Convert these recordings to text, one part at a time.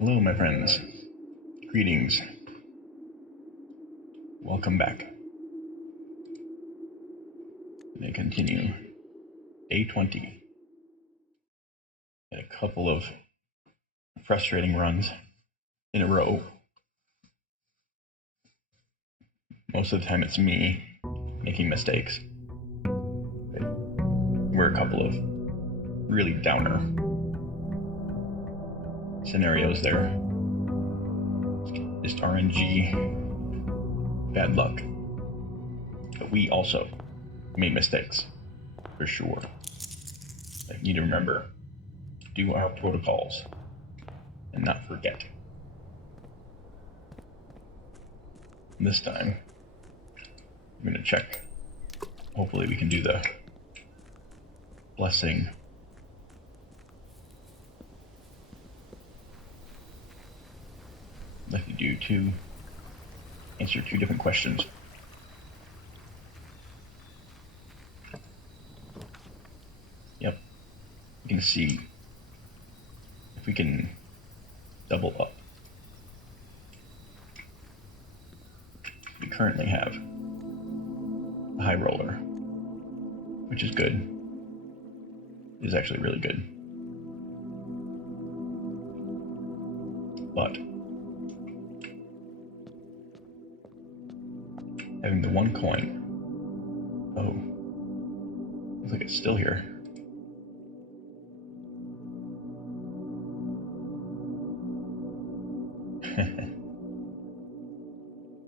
Hello, my friends. Greetings. Welcome back. I'm going to continue. Day 20. Had a couple of frustrating runs in a row. Most of the time it's me making mistakes. But we're a couple of really downer scenarios there. Just RNG, bad luck. But we also made mistakes, for sure. I need to remember, do our protocols, and not forget. This time, I'm going to check. Hopefully we can do the blessing. I'd like to do answer two different questions. Yep. We can see if we can double up. We currently have a high roller, which is good. It is actually really good. But having the one coin, looks like it's still here.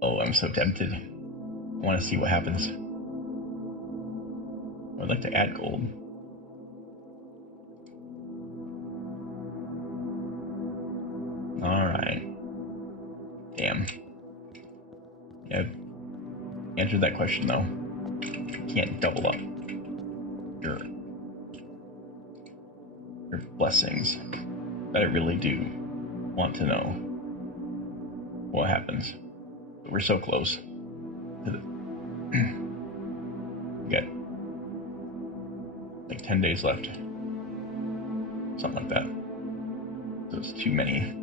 Oh, I'm so tempted. I want to see what happens. I'd like to add gold. Alright. Damn. Yeah, answered that question though. You can't double up your blessings. But I really do want to know what happens. But we're so close to the we got like 10 days left. Something like that. So it's too many.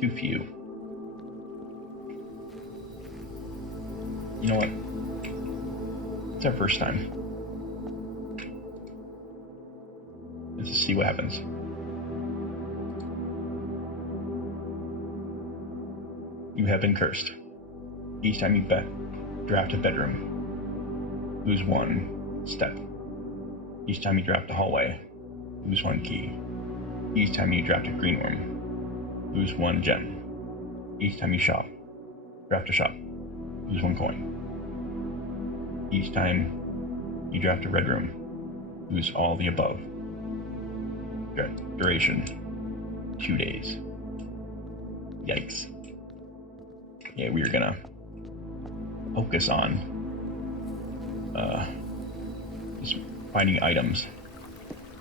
Too few. You know what? It's our first time. Let's just see what happens. You have been cursed. Each time you draft a bedroom, lose one step. Each time you draft a hallway, lose one key. Each time you draft a green room, lose one gem. Each time you draft a shop, lose one coin. Each time you draft a red room, lose all the above. Duration, 2 days. Yikes. Yeah, we are gonna focus on just finding items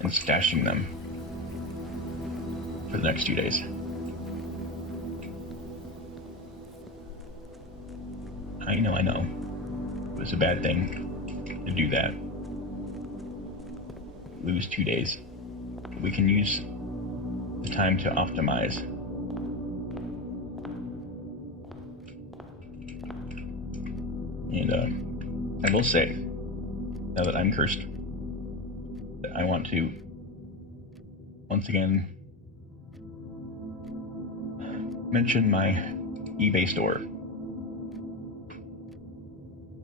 and stashing them for the next 2 days. I know. It was a bad thing to do that. Lose 2 days. We can use the time to optimize. And I will say, now that I'm cursed, that I want to once again mention my eBay store.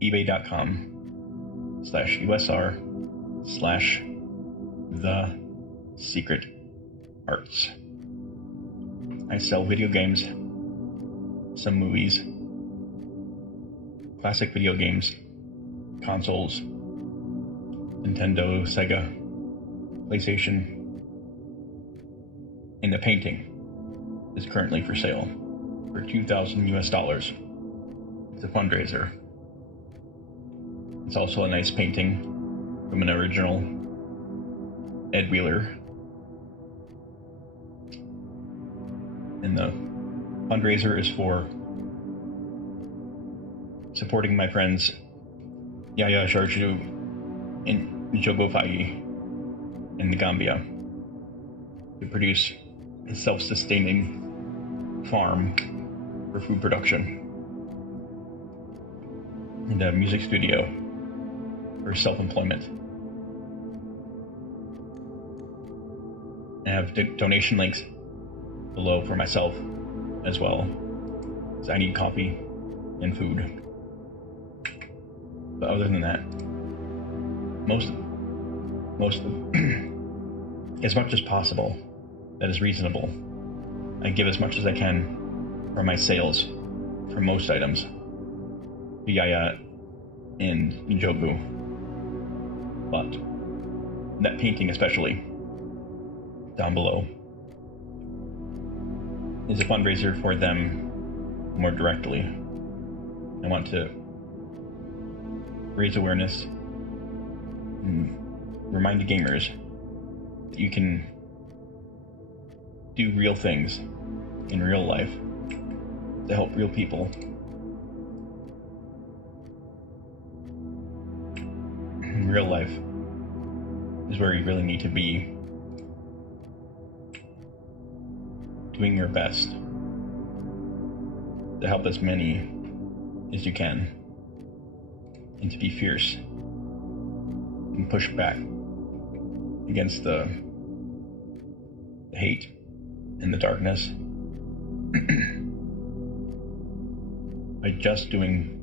ebay.com/USR/the-secret-arts. I sell video games, some movies, classic video games, consoles, Nintendo, Sega, PlayStation, and the painting is currently for sale for $2,000 US. It's a fundraiser. It's also a nice painting from an original Ed Wheeler. And the fundraiser is for supporting my friends Yaya Sharju and Jogo Fai in the Gambia to produce a self-sustaining farm for food production, and a music studio for self-employment. I have donation links below for myself as well, because I need coffee and food. But other than that, most as much as possible that is reasonable, I give as much as I can for my sales for most items, Yaya and Njobu. But that painting especially, down below, is a fundraiser for them more directly. I want to raise awareness and remind the gamers that you can do real things in real life to help real people. In real life is where you really need to be, doing your best to help as many as you can, and to be fierce and push back against the hate and the darkness by just doing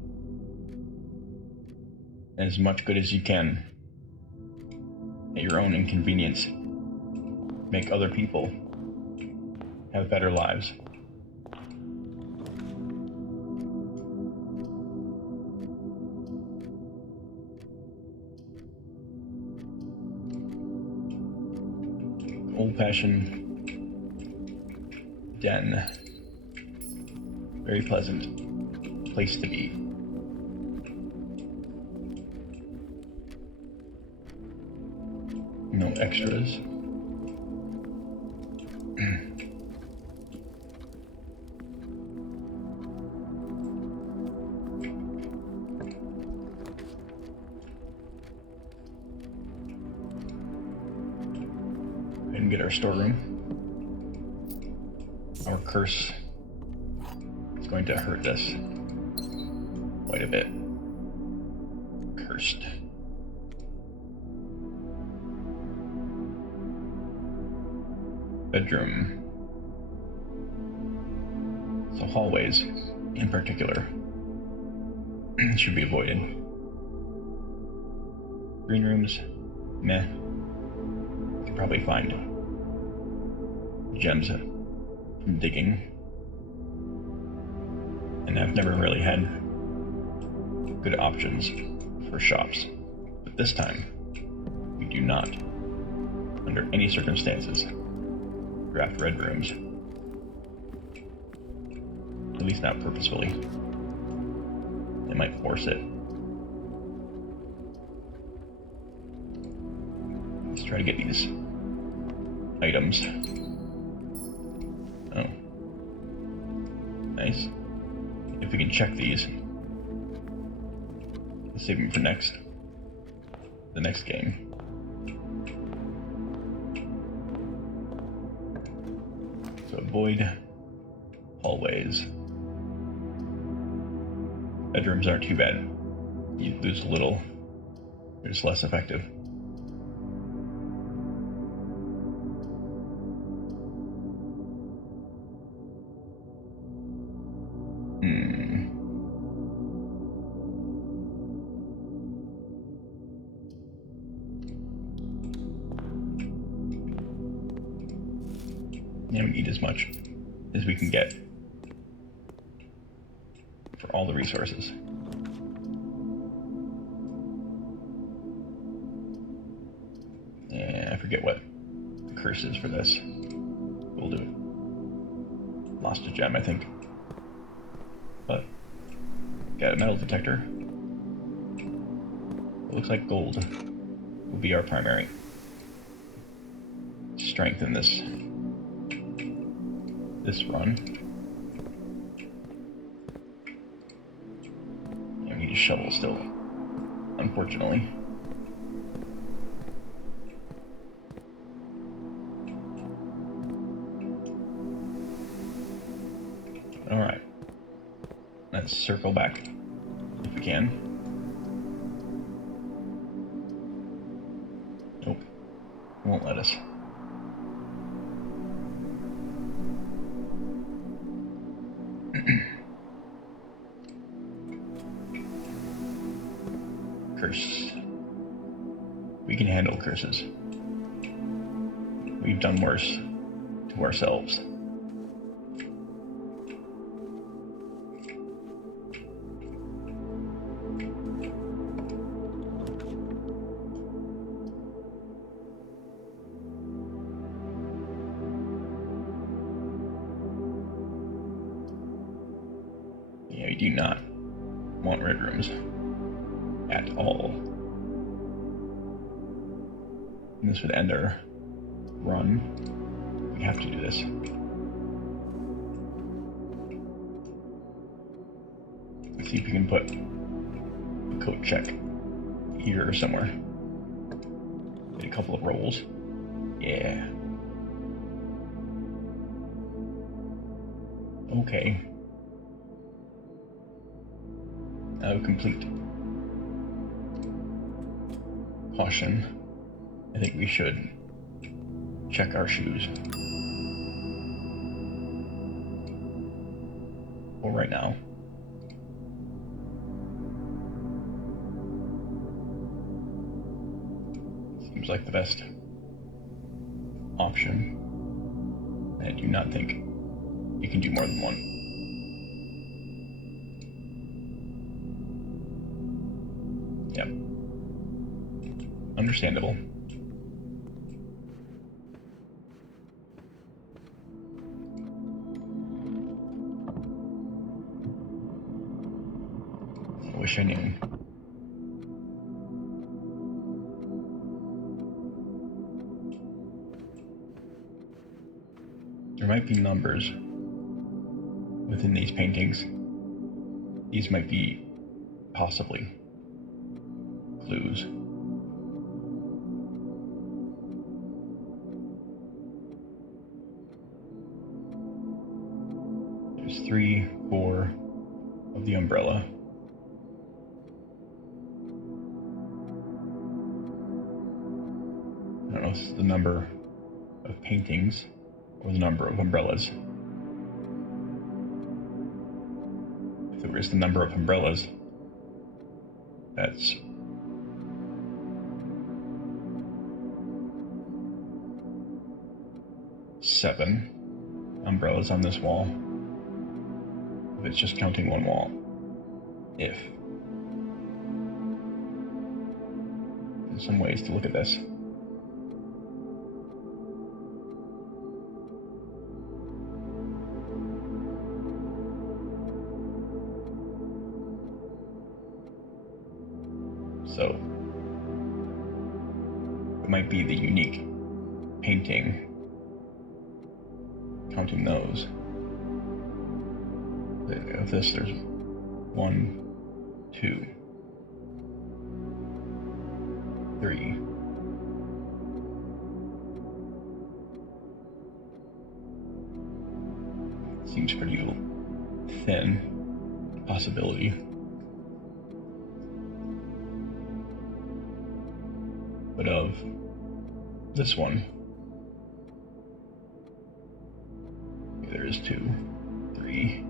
as much good as you can at your own inconvenience. Make other people have better lives. Old-fashioned den. Very pleasant place to be. No extras. And get our storeroom. Our curse is going to hurt us quite a bit. Cursed. Bedroom. So hallways, in particular, should be avoided. Green rooms, meh. You can probably find gems from digging. And I've never really had good options for shops. But this time, we do not, under any circumstances, draft red rooms. At least not purposefully. They might force it. Let's try to get these items. Oh. Nice. If we can check these. Let's save them for the next game. So avoid hallways. Bedrooms aren't too bad. You lose a little. They're just less effective. Yeah, we need as much as we can get for all the resources. Yeah, I forget what the curse is for this. We'll do it. Lost a gem, I think. But got a metal detector. It looks like gold will be our primary strength in this run. I need a shovel still, unfortunately. Alright. Let's circle back if we can. Nope. It won't let us. Curse. We can handle curses. We've done worse to ourselves. Yeah, we do not want red rooms at all. And this would end our run. We have to do this. Let's see if we can put a coat check here or somewhere. Get a couple of rolls. Yeah. Okay. Out of complete caution, I think we should check our shoes. For right now. Seems like the best option. I do not think you can do more than one. Yep. Understandable. I wish I knew. There might be numbers within these paintings. These might be possibly clues. There's 3, 4 of the umbrella. I don't know if it's the number of paintings or the number of umbrellas. If there is the number of umbrellas, that's seven umbrellas on this wall. If it's just counting one wall. If. There's some ways to look at this. So, it might be the unique painting, counting those. Of this, there's 1, 2, 3. Seems pretty thin possibility. But of this one, there is 2, 3.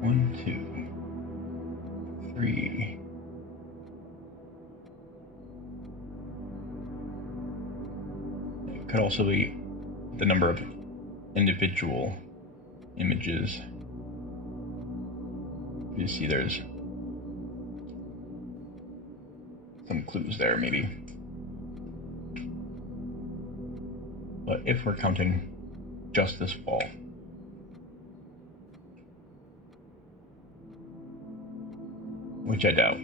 1, 2, 3. It could also be the number of individual images. You see there's some clues there, maybe. But if we're counting just this wall, which I doubt.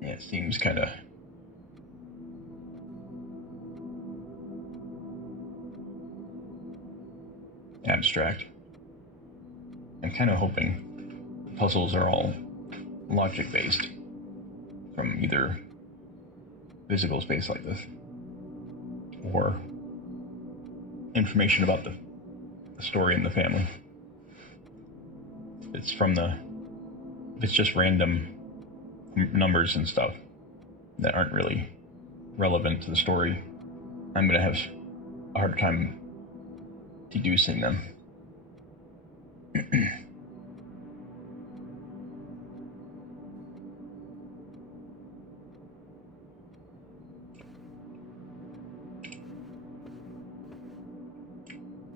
Yeah, it seems kind of abstract. I'm kind of hoping the puzzles are all logic-based from either physical space like this, or information about the story and the family. If it's just random numbers and stuff that aren't really relevant to the story, I'm going to have a hard time deducing them.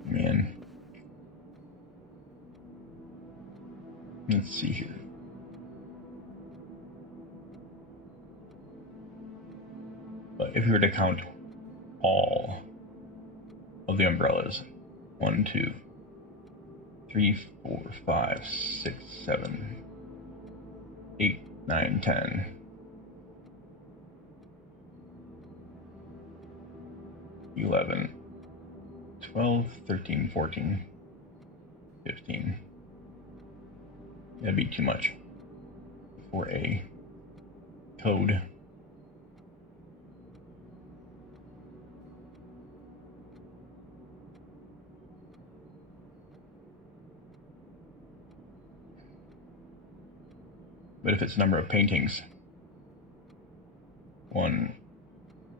Man. Let's see here. But if you were to count all of the umbrellas, 1, 2, 3, 4, 5, 6, 7, 8, 9, 10. 11, 12, 13, 14, 15. That'd be too much for a code. But if it's number of paintings, 1,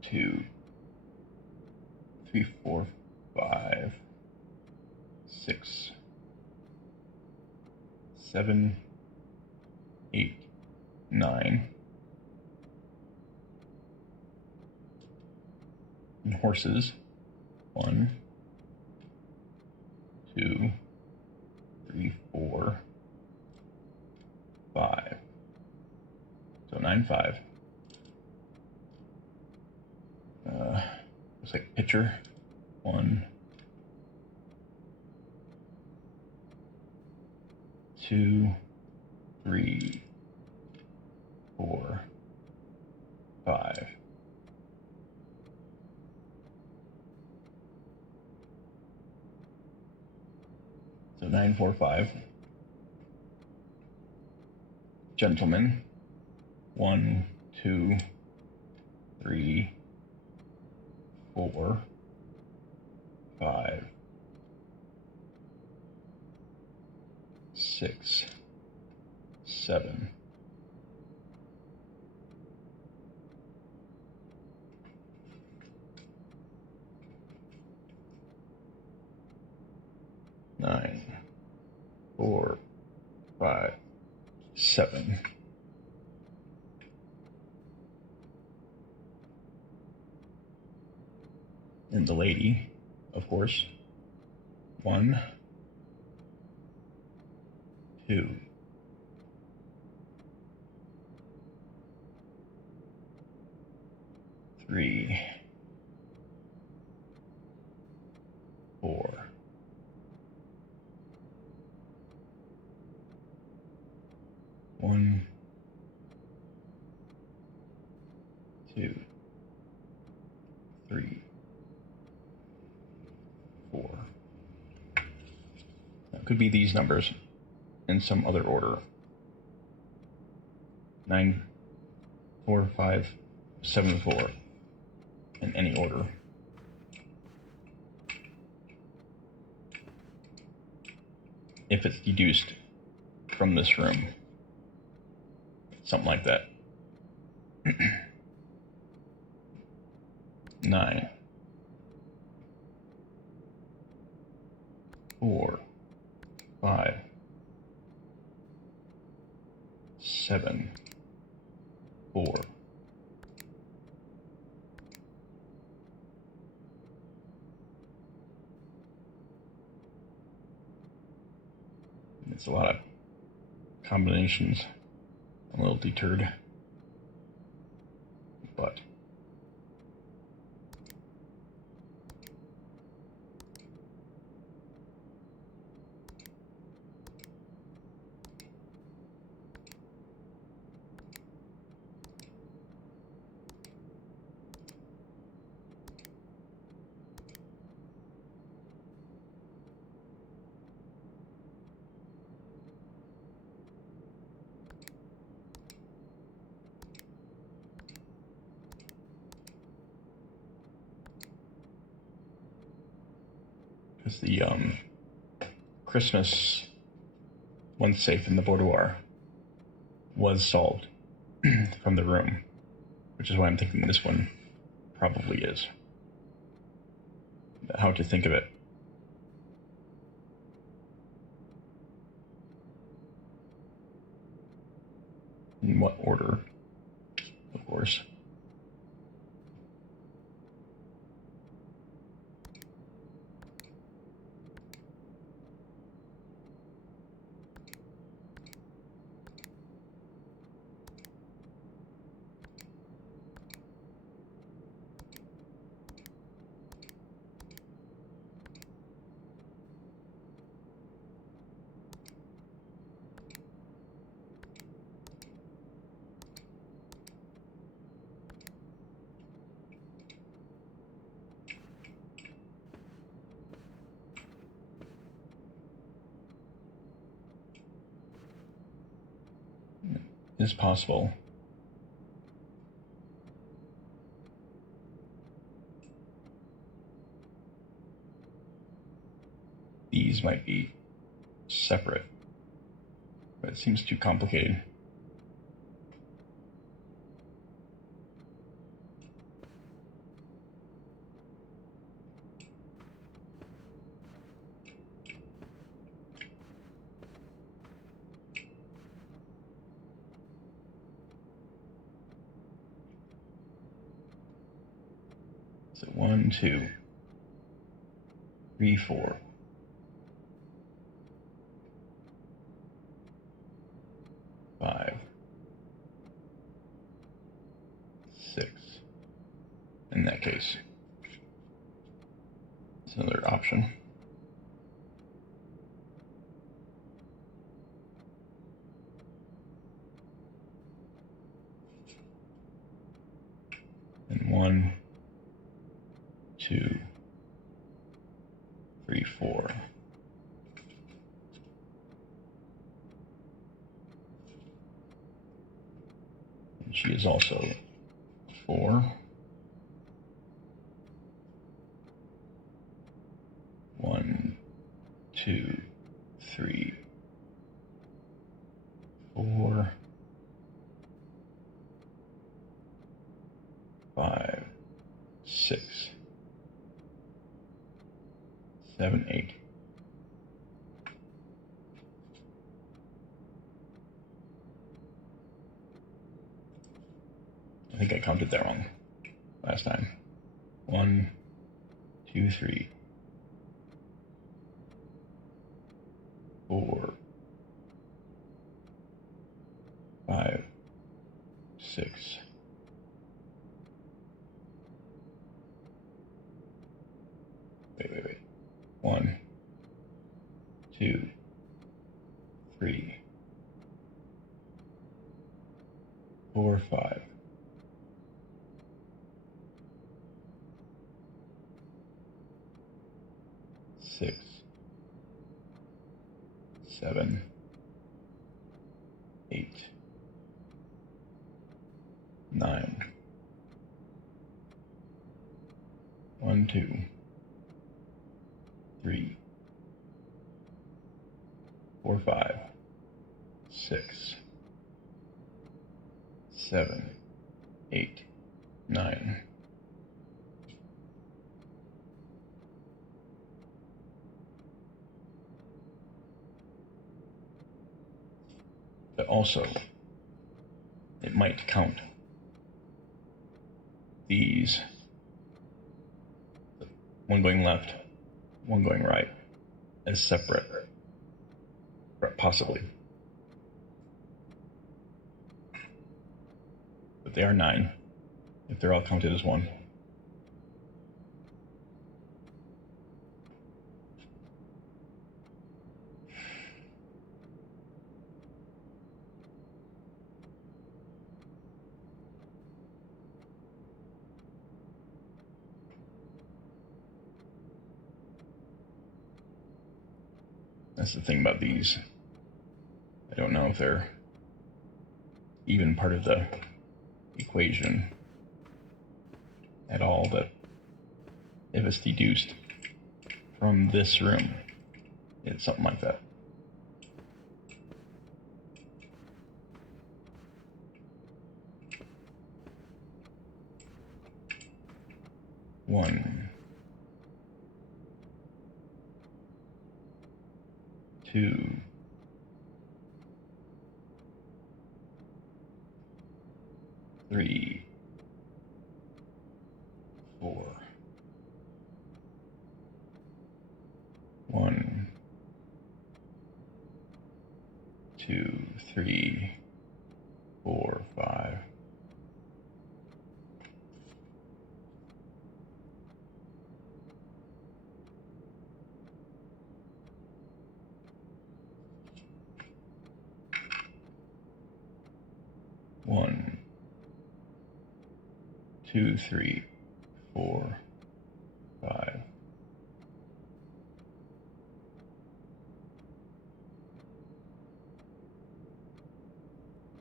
2, 3, 4, 5, 6, 7, 8, 9. And horses, 1, 2, 3, 4, 5. So 9, 5. Looks like pitcher, 1, 2, 3, 4, 5. So 9, 4, 5. Gentleman, 1, 2, 3, 4, 5, 6, 7. Nine, 4, 5, 7. And the lady, of course, 1, 2, 3, 4, 1, 2, 3, 4. It could be these numbers in some other order. 9, 4, 5, 7, 4. In any order. If it's deduced from this room. Something like that. 9, 4, 5, 7, 4. It's a lot of combinations. I'm a little deterred, but Because the Christmas one safe in the boudoir was solved from the room, which is why I'm thinking this one probably is. How to think of it. In what order, of course. Is possible. These might be separate, but it seems too complicated. So 1, 2, 3, 4. 5, 6. In that case, it's another option. And 1, 2, 3, 4. And she is also 4. 1, 2, 3, 4, 5, 6, 7, 8. I think I counted that wrong last time. 1, 2, 3, 4, 5, 6. Wait. 1, 2, 3, 4, 5. 6, 7, 8, 9. 1, 2, 3, 4, 5, 6, 7, 8, 9. But also, it might count these, one going left, one going right, as separate, possibly. But they are 9, if they're all counted as one. That's the thing about these. I don't know if they're even part of the equation at all, but if it's deduced, from this room. It's something like that. One, two, three, four. One, two, three, four, five. One, two, three, four, five.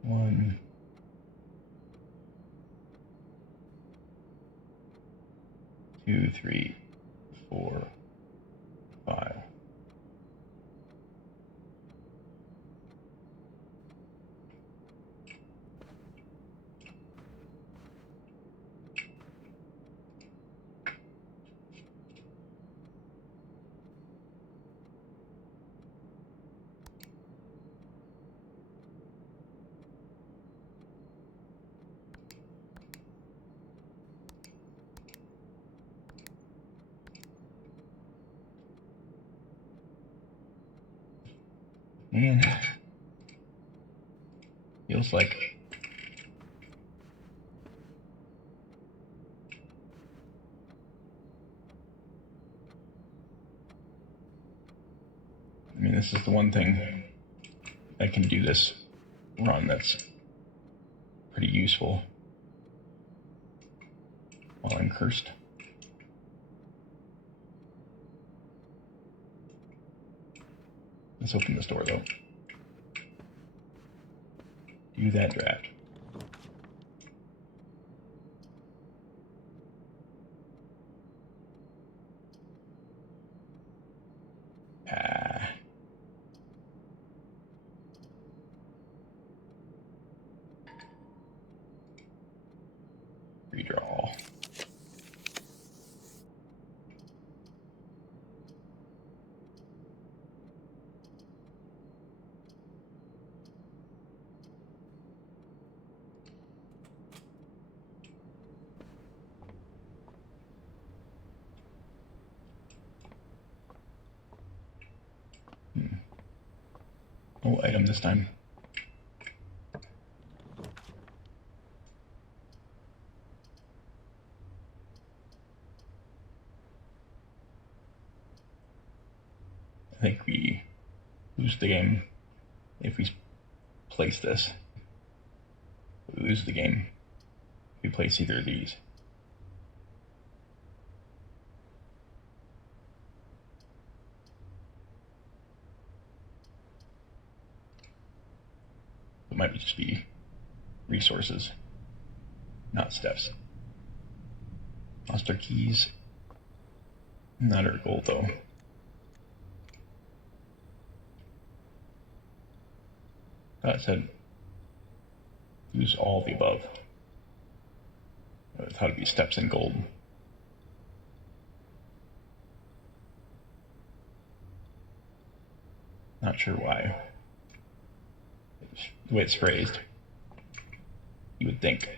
One, two, three, four, five. Man, feels like this is the one thing I can do this run that's pretty useful while I'm cursed. Let's open this door though. Do that draft. Redraw. No item this time. I think we lose the game if we place this. We lose the game if we place either of these. It might just be resources, not steps. Lost our keys. Not our gold though. That said, use all the above. I thought it'd be steps and gold. Not sure why. The way it's phrased, you would think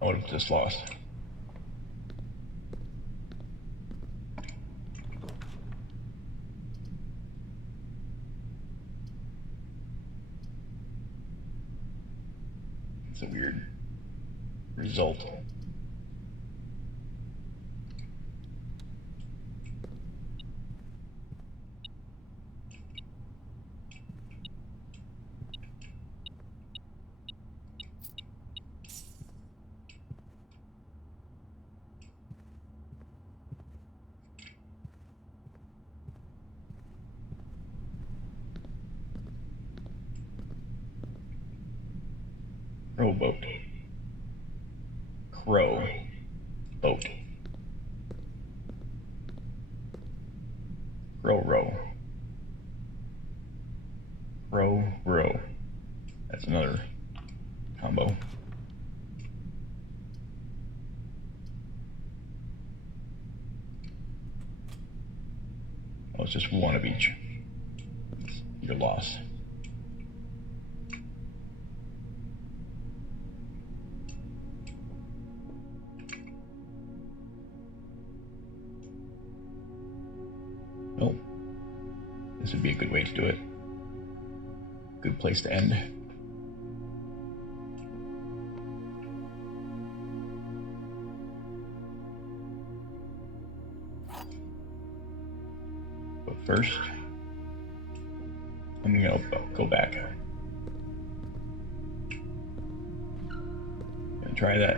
I would have just lost. It's a weird result. Rowboat. Crow. Boat. Row, row. Row, row. That's another combo. Oh, it's just one of each. It's your loss. Oh, this would be a good way to do it. Good place to end. But first, I'm gonna go back and try that.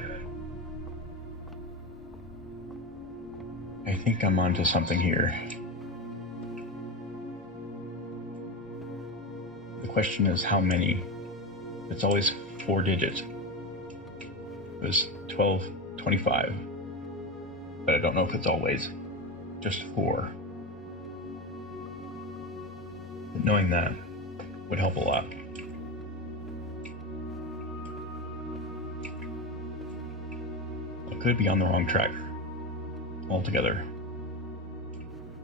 I think I'm onto something here. The question is how many. It's always 4 digits. It was 12, 25, but I don't know if it's always just 4. But knowing that would help a lot. I could be on the wrong track altogether,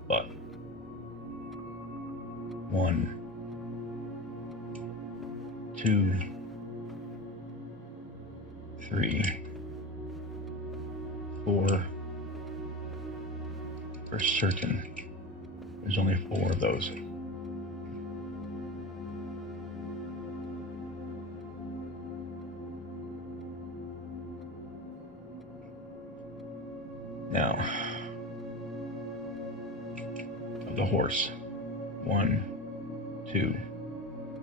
but 1, 2, 3, 4. For certain, there's only 4 of those. Now, of the horse. 1, 2,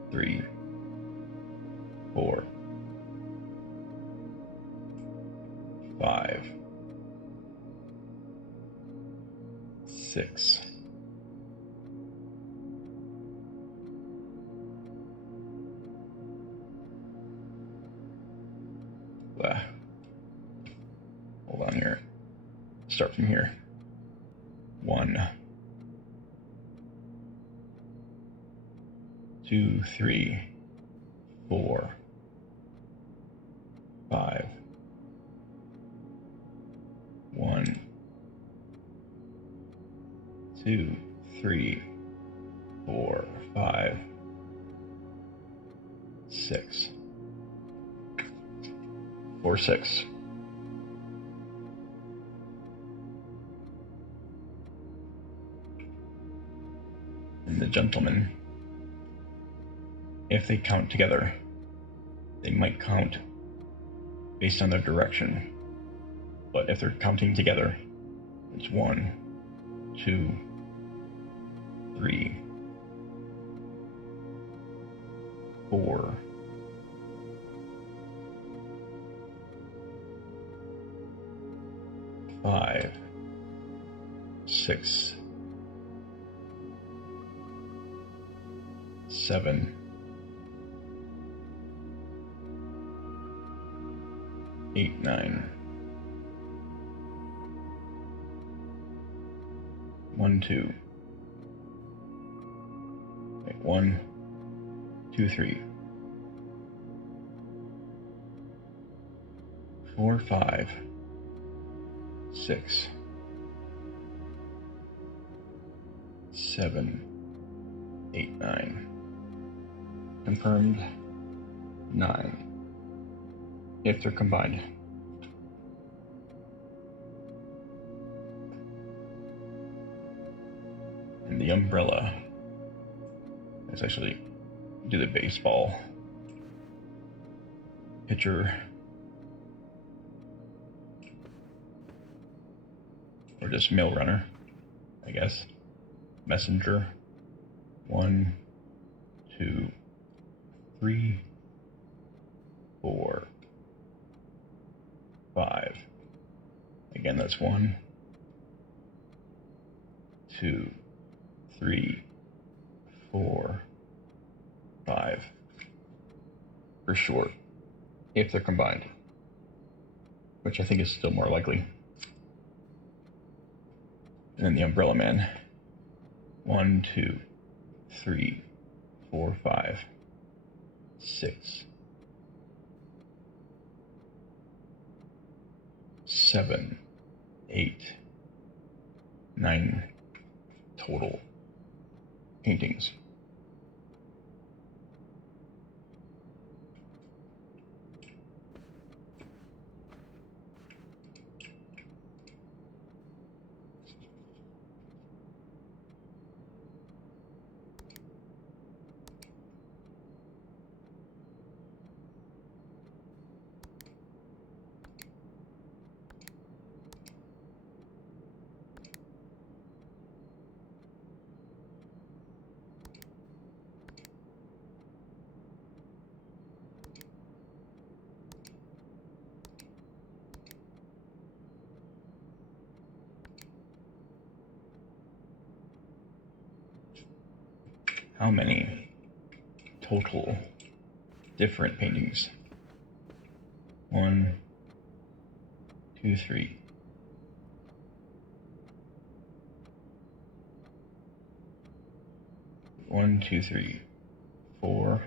3, 4, 5, 6, 7. Hold on here. Start from here. 1, 2, 3, 4, 5. 1, 2, 3, 4, 5, 6. 4, 6. And the gentlemen, if they count together, they might count based on their direction. But if they're counting together, it's 1, 2, 3, 4, 5, 6, 7, 8, 9. 1, 2. Wait, 1, 2, 3. 4, 5, 6, 7, 8, 9. Confirmed 9. If they're combined. And the umbrella. Let's actually do the baseball pitcher. Or just mail runner, I guess. Messenger. 1, 2, 3, 4, 5. Again, that's 1, 2, 3, 4, 5. For short, if they're combined, which I think is still more likely. And then the umbrella man. 1, 2, 3, 4, 5, 6, 7, 8, 9 total paintings. How many total different paintings? 1, 2, 3. 1, 2, 3, 4,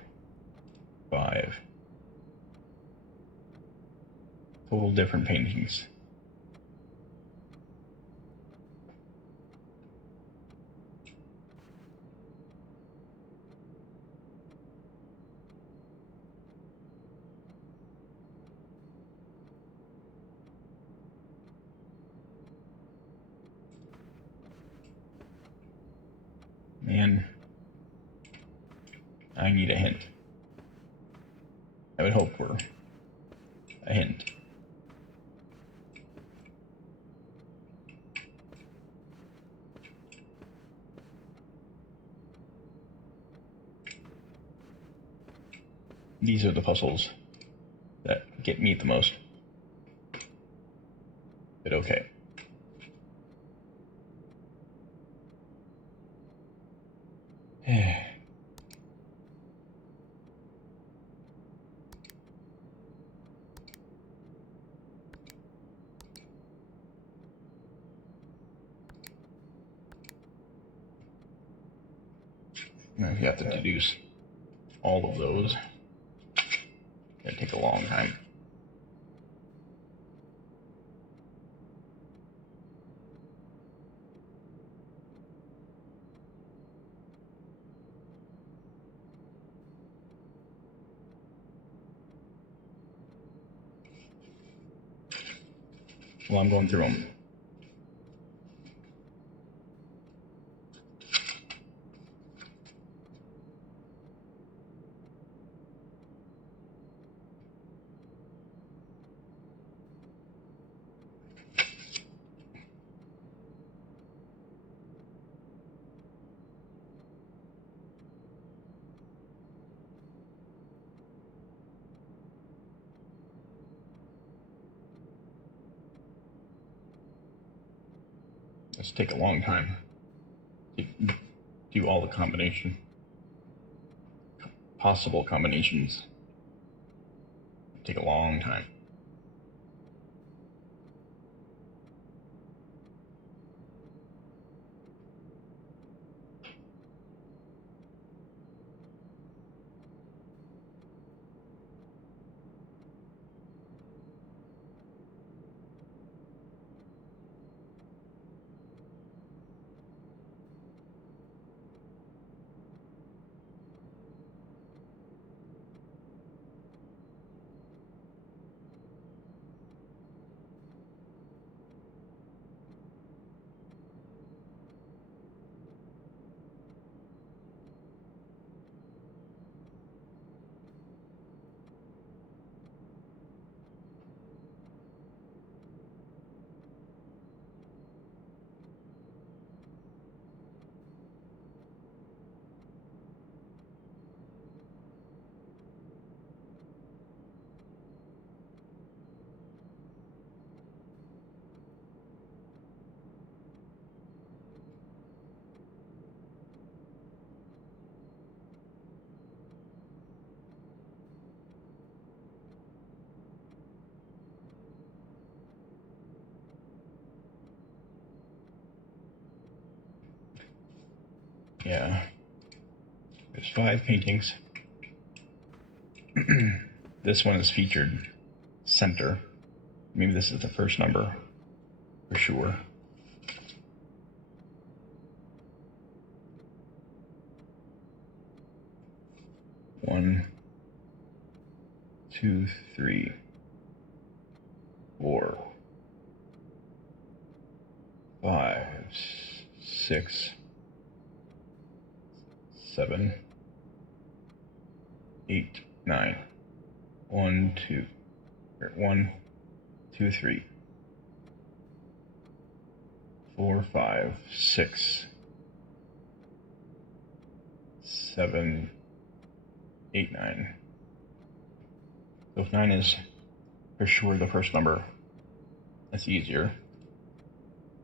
5 total different paintings. Man, I need a hint. I would hope for a hint. These are the puzzles that get me the most. But okay. Now if you have to deduce all of those, it'd take a long time. Well, I'm going through them. This take a long time to do all the possible combinations. Take a long time. Yeah. There's 5 paintings. This one is featured center. Maybe this is the first number for sure. One, 2, 3, 4, 5, 6, 7, 8, 9. 1, 2, 1, 2, 3, 4, 5, 6, 7, 8, 9. So if 9 is for sure the first number, that's easier.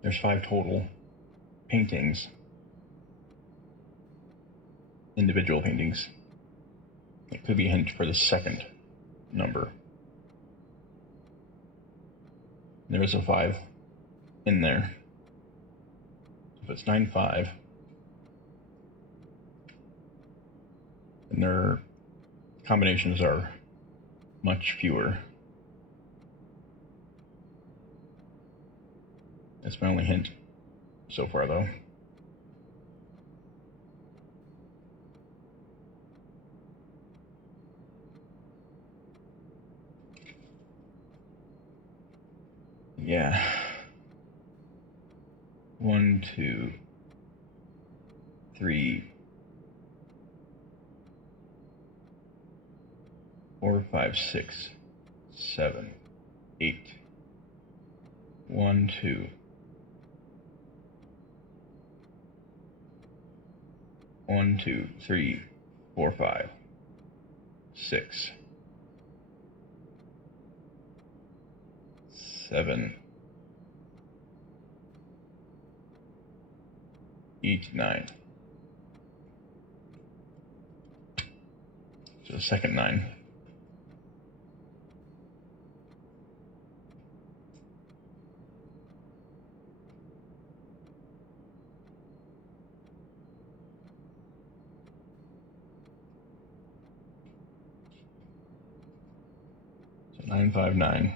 There's 5 total paintings, individual paintings. It could be a hint for the second number. There is a 5 in there. If it's 9, 5, and their combinations are much fewer. That's my only hint so far, though. Yeah. 1, 2, 3, 4, 5, 6, 7, 8. 1, 2. 1, 2, 3, 4, 5, 6, 7, 8, 9. So the second 9. So 9, 5, 9.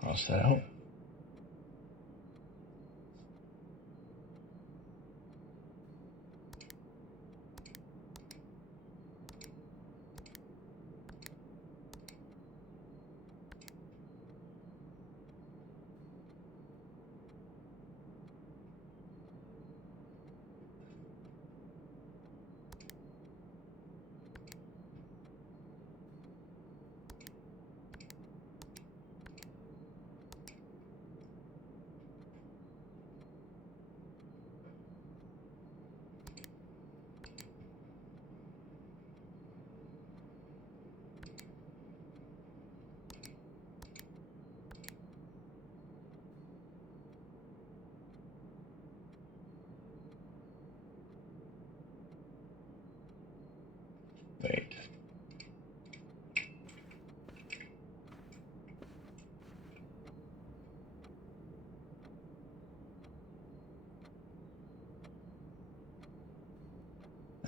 Cross that out.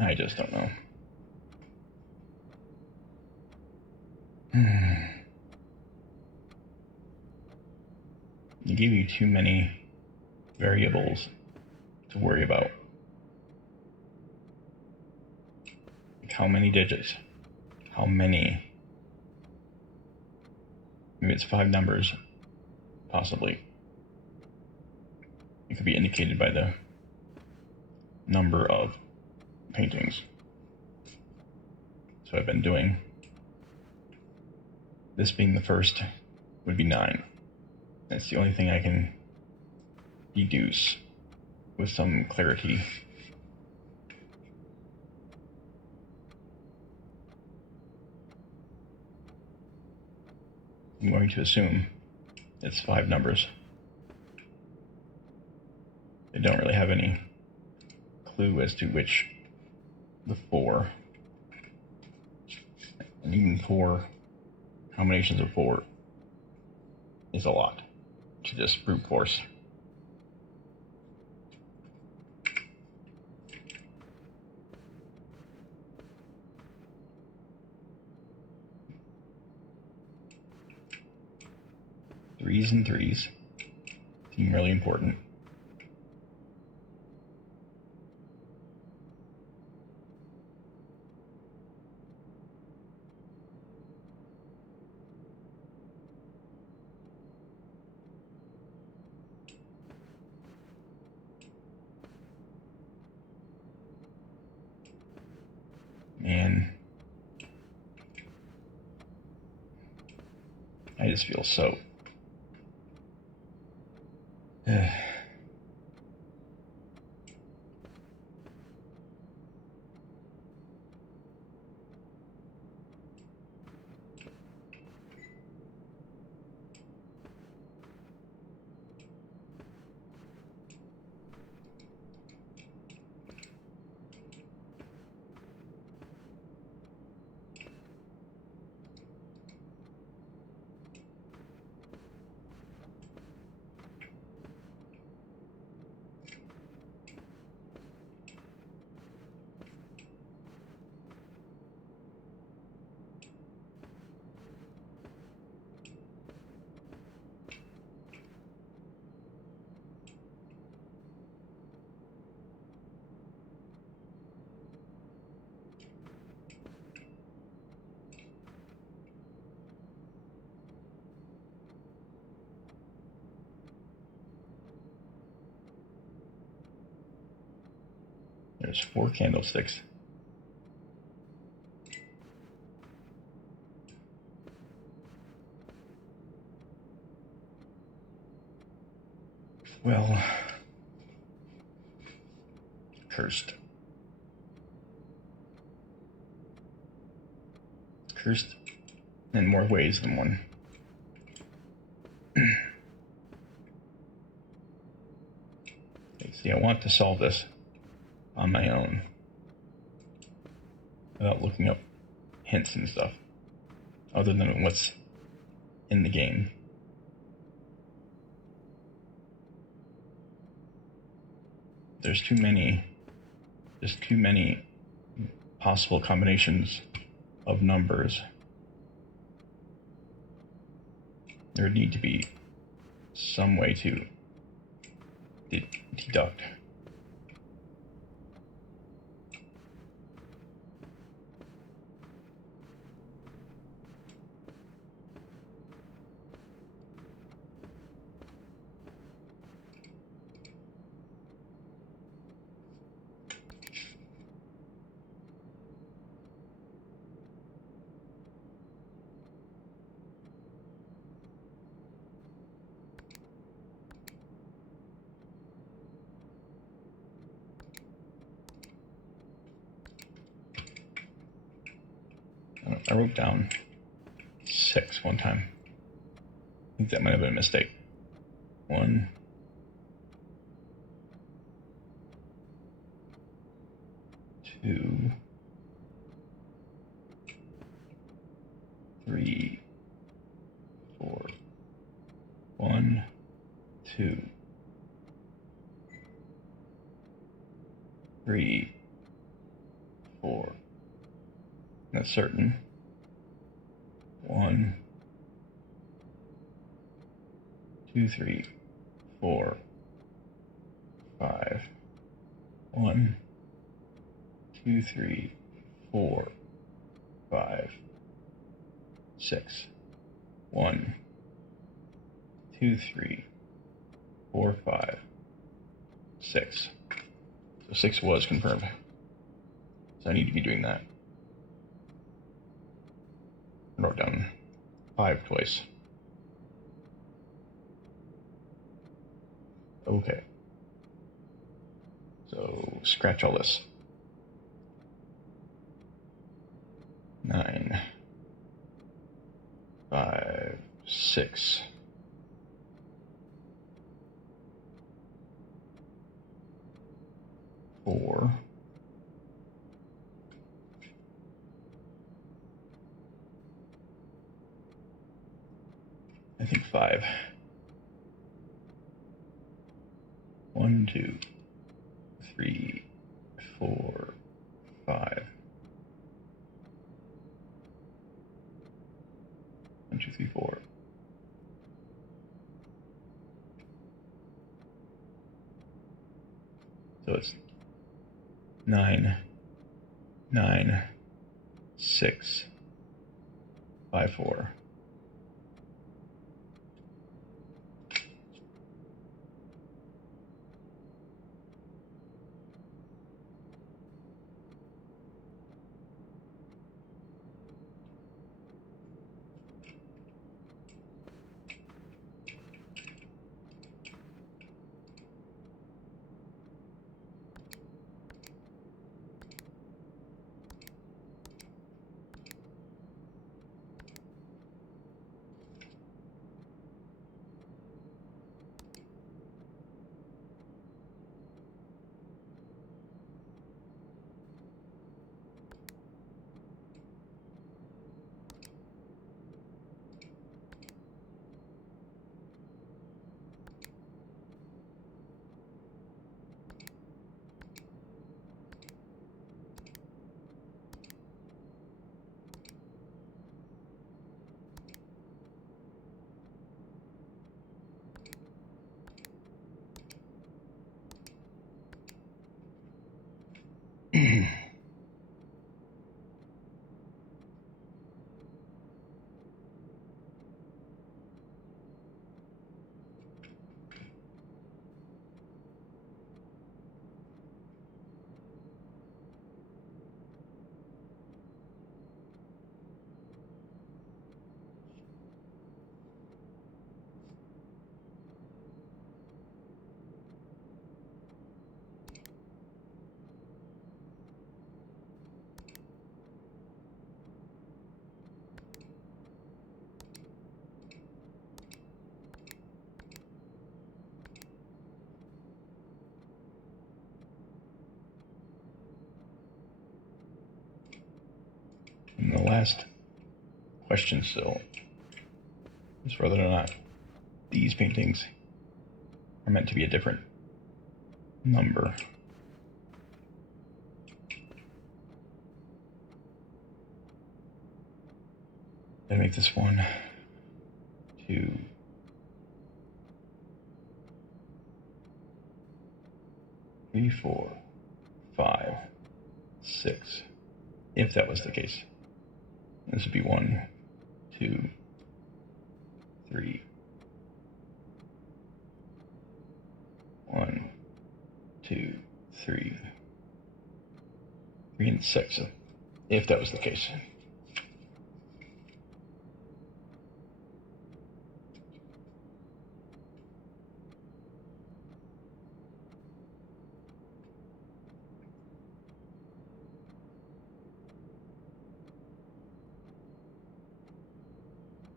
I just don't know. They gave you too many variables to worry about. Like how many digits? How many? Maybe it's 5 numbers, possibly. It could be indicated by the number of paintings. So I've been doing. This being the first would be 9. That's the only thing I can deduce with some clarity. I'm going to assume it's 5 numbers. They don't really have any clue as to which the 4, and even 4 combinations of 4 is a lot to just brute force. Threes and threes seem really important. Man, I just feel so there's 4 candlesticks. Well, cursed. Cursed in more ways than one. Okay, see, I want to solve this on my own without looking up hints and stuff, other than what's in the game. There's too many possible combinations of numbers. There would need to be some way to deduct. I wrote down 6 one time. I think that might have been a mistake. 1, 2, 3, 4. 1, 2, 3, 4. That's certain. 1, 2, 3, 4, 5. 1, 2, 3, 4, 5, 6. 1, 2, 3, 4, 5, 6. So 6 was confirmed. So I need to be doing that. I wrote down 5 twice. Okay. So scratch all this. 9, 5, 6. 4. I think 5. 1, 2, 3, 4, 5. 1, 2, 3, 4. So it's 9, 9, 6, 5, 4. And the last question still is whether or not these paintings are meant to be a different number. I make this 1, 2, 3, 4, 5, 6. If that was the case, this would be 1, 2, 3. 1, 2, 3. 3 and 6. If that was the case.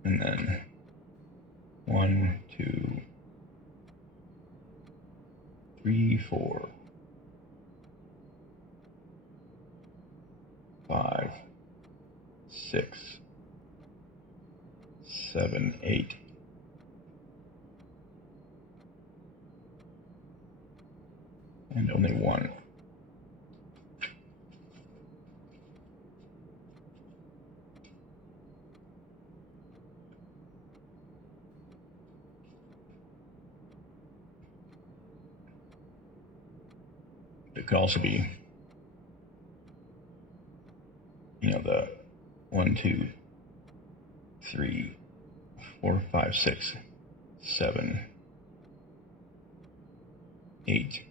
And then 1, 2, 3, 4, 5, 6, 7, 8. And only 1. It could also be, the 1, 2, 3, 4, 5, 6, 7, 8,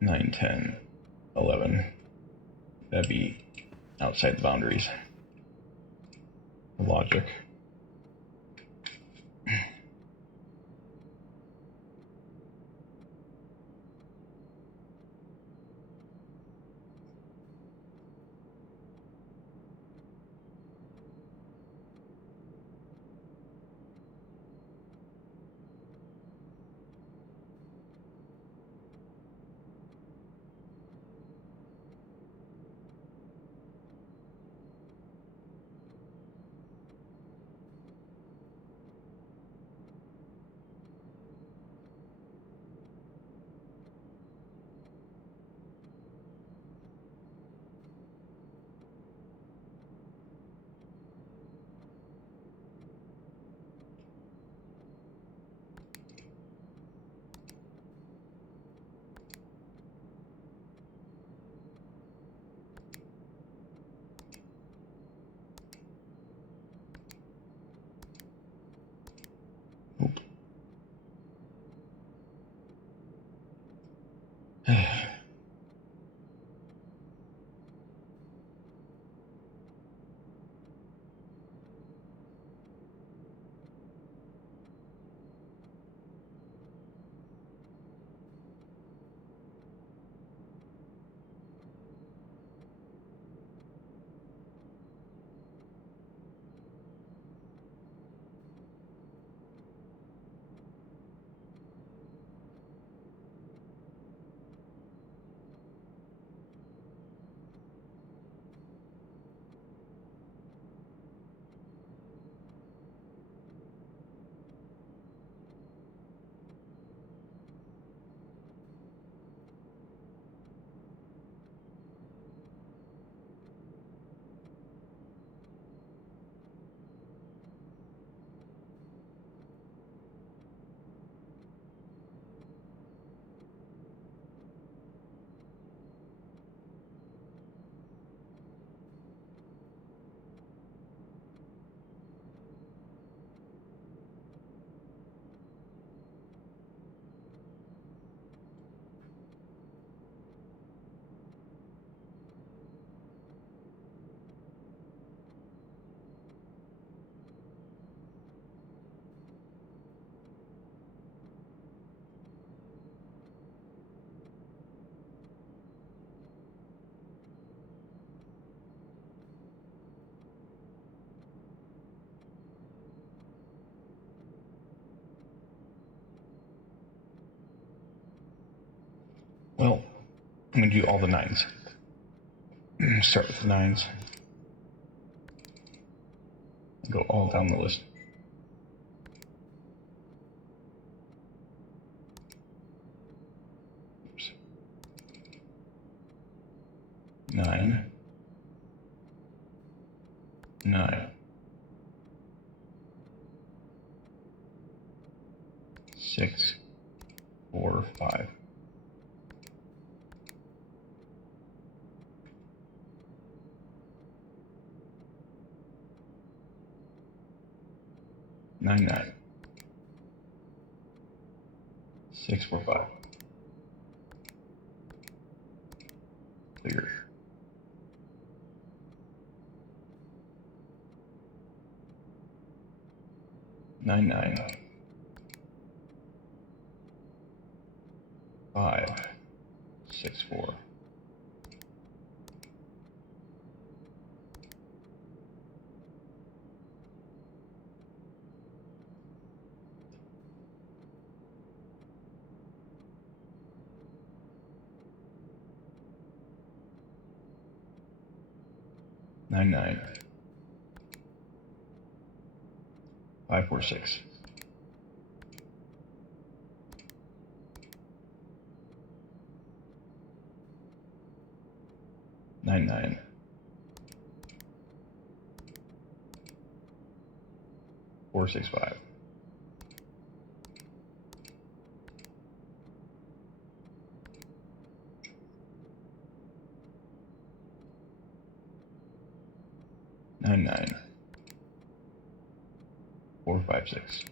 9, 10, 11. That'd be outside the boundaries. The logic. Well, I'm going to do all the 9s. Start with the 9s. Go all down the list. Oops. 9, 9, 6, 4, 5. 9, 9, 6, 4, 5. Clear. 9, 9, 5, 6, 4. 9, 9, 5, 4, 6. 9, 9, 4, 6, 5. 9, 4, 5, 6.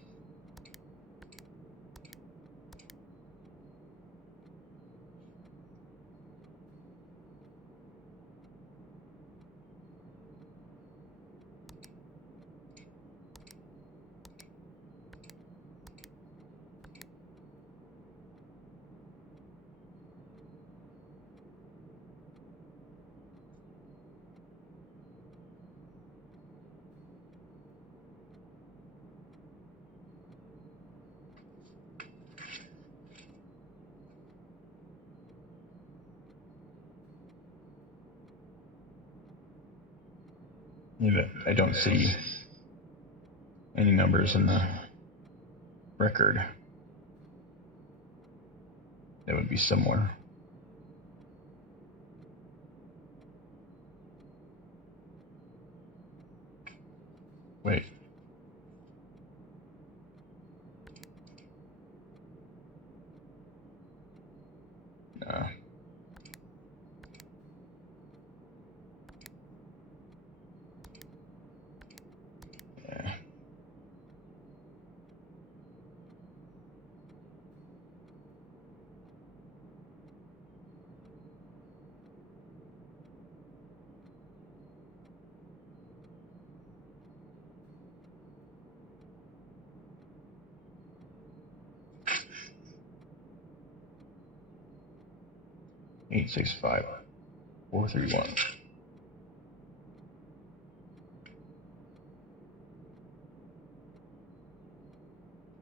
I don't see any numbers in the record. That would be somewhere. Wait. No. Yeah. Eight, 6, 5, 4, 3, 1.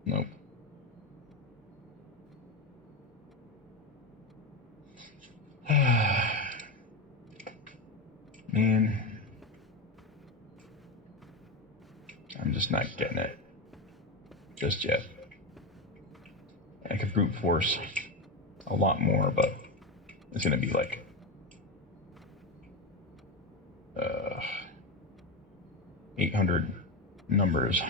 Nope. Man, I'm just not getting it just yet. I could brute force a lot more, but it's gonna be like 800 numbers.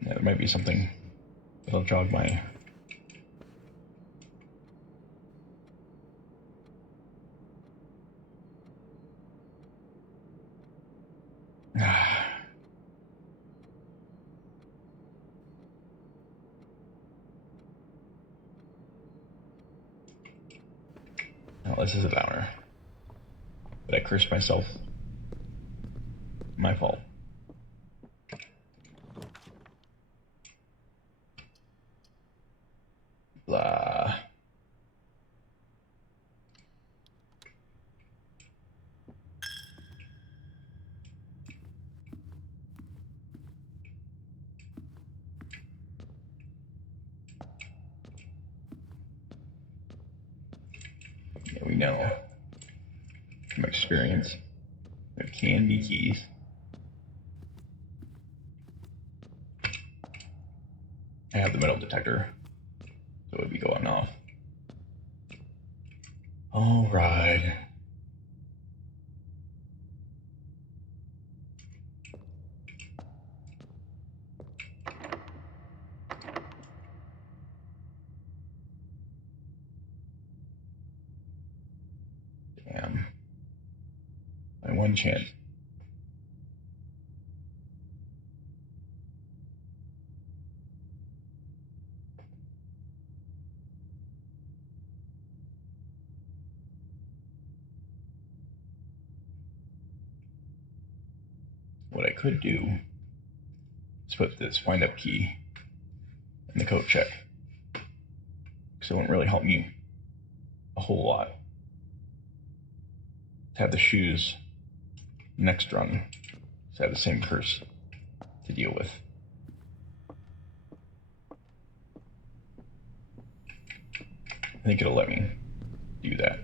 Yeah, there might be something that'll jog my well, this is a downer. But I cursed myself. My fault. Blah. Yeah, we know from experience there can be keys. I have the metal detector, so it would be going off. All right. Damn. My one chance. What I could do is put this wind up key in the coat check. Because it won't really help me a whole lot to have the shoes next run, so I have the same curse to deal with. I think it'll let me do that.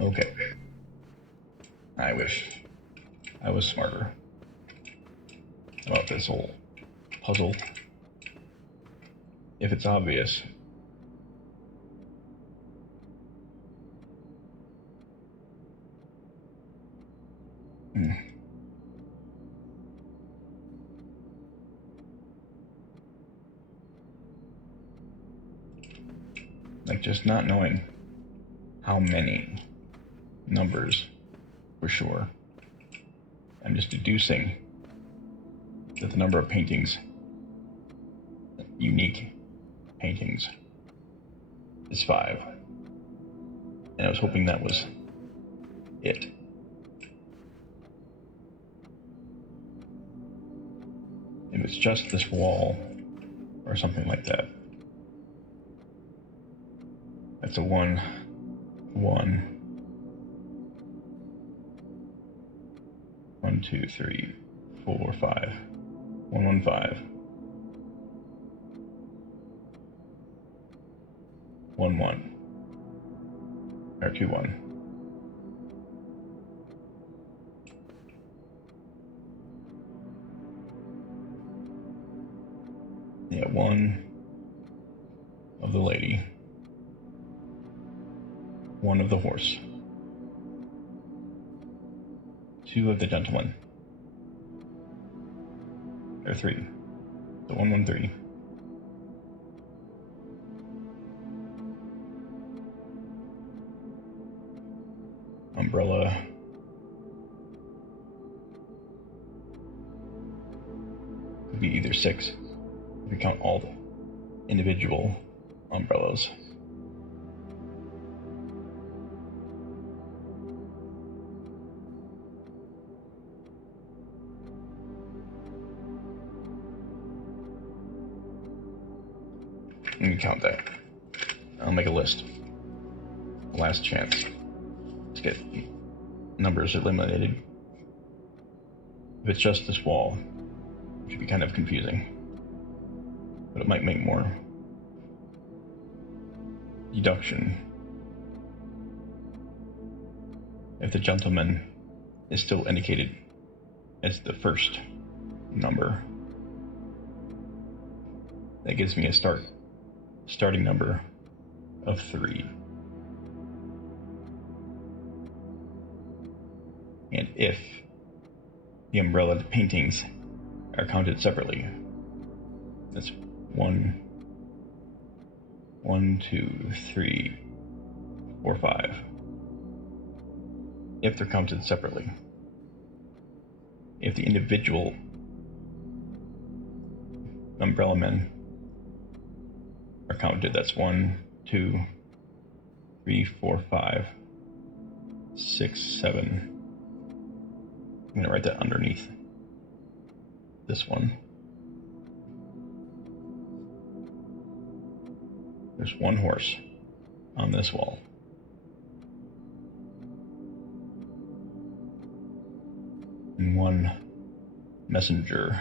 Okay. I wish I was smarter about this whole puzzle. If it's obvious. Like, just not knowing how many numbers for sure. I'm just deducing that the number of paintings, unique paintings, is 5. And I was hoping that was it. If it's just this wall or something like that, that's a 1, 1, 1, 2, 3, 4, 5, 1, 1, 5, 1, 1, or 2, 1. Yeah, 1 of the lady, 1 of the horse, 2 of the gentleman, or 3, so 1, 1, 3. Umbrella. Could be either 6, if we count all the individual umbrellas. Let me count that. I'll make a list. Last chance to get numbers eliminated. If it's just this wall, it should be kind of confusing. But it might make more deduction if the gentleman is still indicated as the first number. That gives me a starting number of 3. And if the umbrella paintings are counted separately, that's 1, 1, 2, 3, 4, 5. If they're counted separately. If the individual umbrella men are counted, that's 1, 2, 3, 4, 5, 6, 7. I'm going to write that underneath this one. There's 1 horse on this wall. And 1 messenger.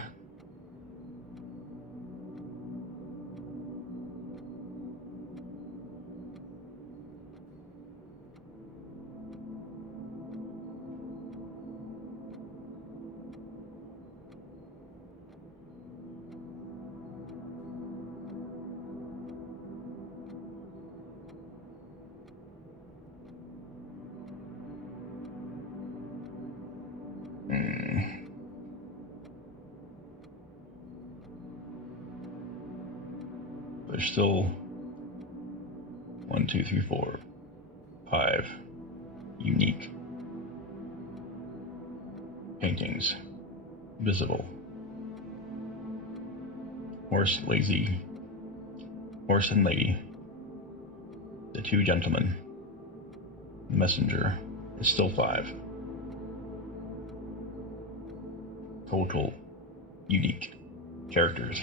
There's still 1, 2, 3, 4, 5 unique paintings visible. Horse, lazy, horse and lady, the 2 gentlemen, the messenger is still 5. Total unique characters.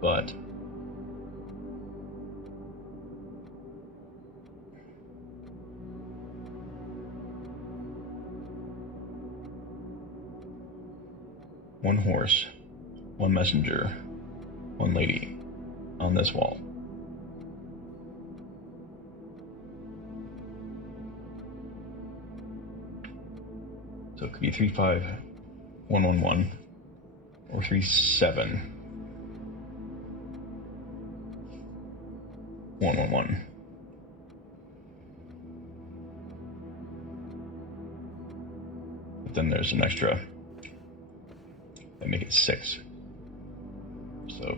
But one horse one messenger, one lady on this wall. So it could be 35111 or 37111. But then there's an extra that make it 6. So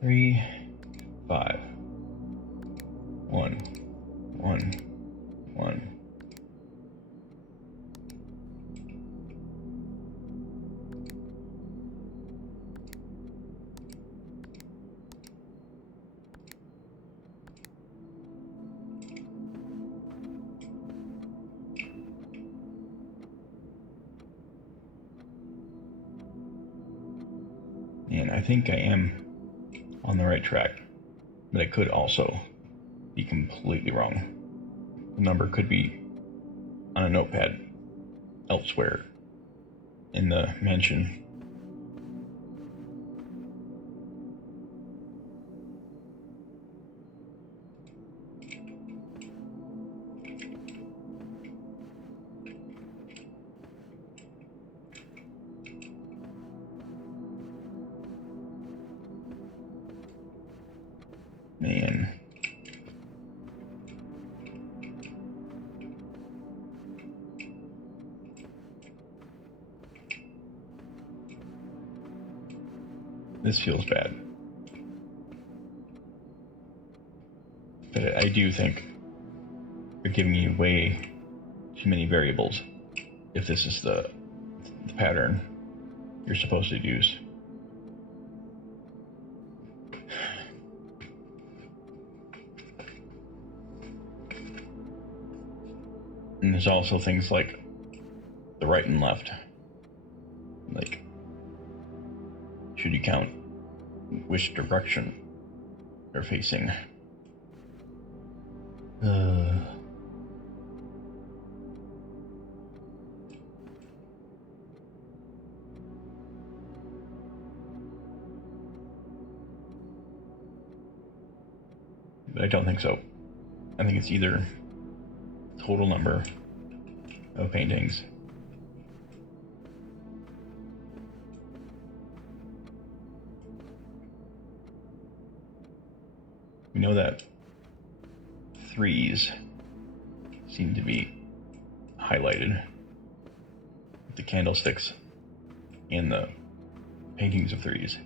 3 5 1 1 1. And I think I am on the right track, but I could also be completely wrong. The number could be on a notepad elsewhere in the mansion. Man. This feels bad. But I do think you're giving me way too many variables if this is the pattern you're supposed to use. And there's also things like the right and left. Like, should you count which direction they're facing? But I don't think so. I think it's either total number of paintings we know that 3s seem to be highlighted with the candlesticks and the paintings of 3s.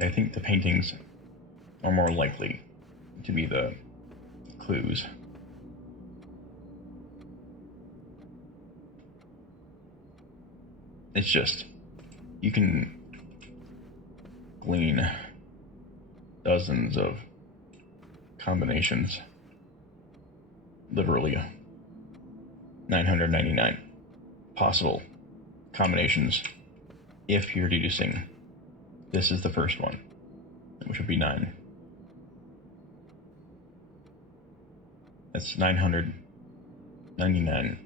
I think the paintings are more likely to be the clues. It's just, you can glean dozens of combinations, literally 999 possible combinations if you're deducing this is the first one, which would be 9. That's 999.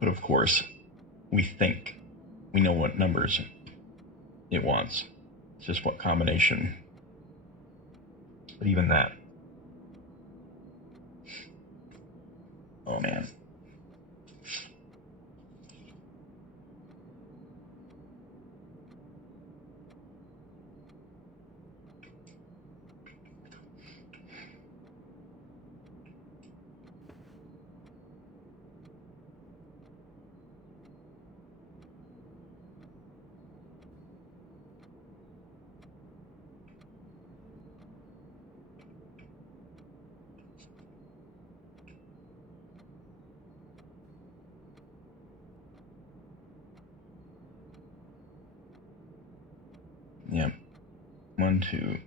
But of course, we think we know what numbers it wants. It's just what combination. But even that. Oh man. Yep. 1, 2,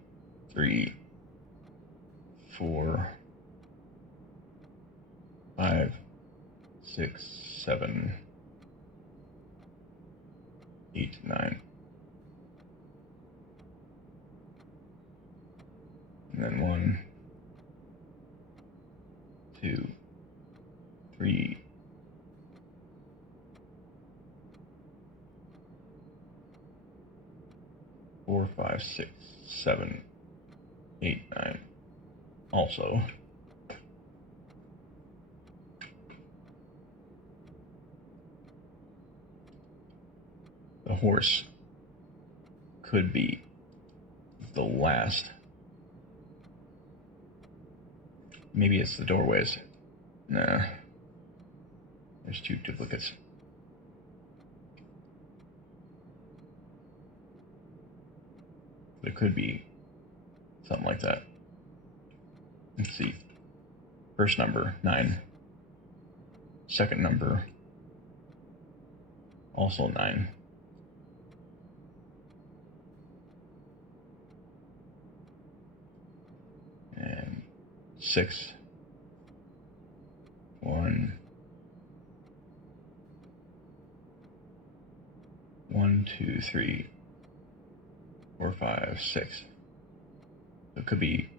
3, 4, 5, 6, 7, 8, 9. And then 1, 2, 3, 4, 5, 6, 7, 8, 9. Also, the horse could be the last. Maybe it's the doorways. Nah. There's 2 duplicates. It could be something like that. Let's see. First number, 9. Second number, also 9. And 6. 1. 1, 2, 3, 4, 5, 6. So it could be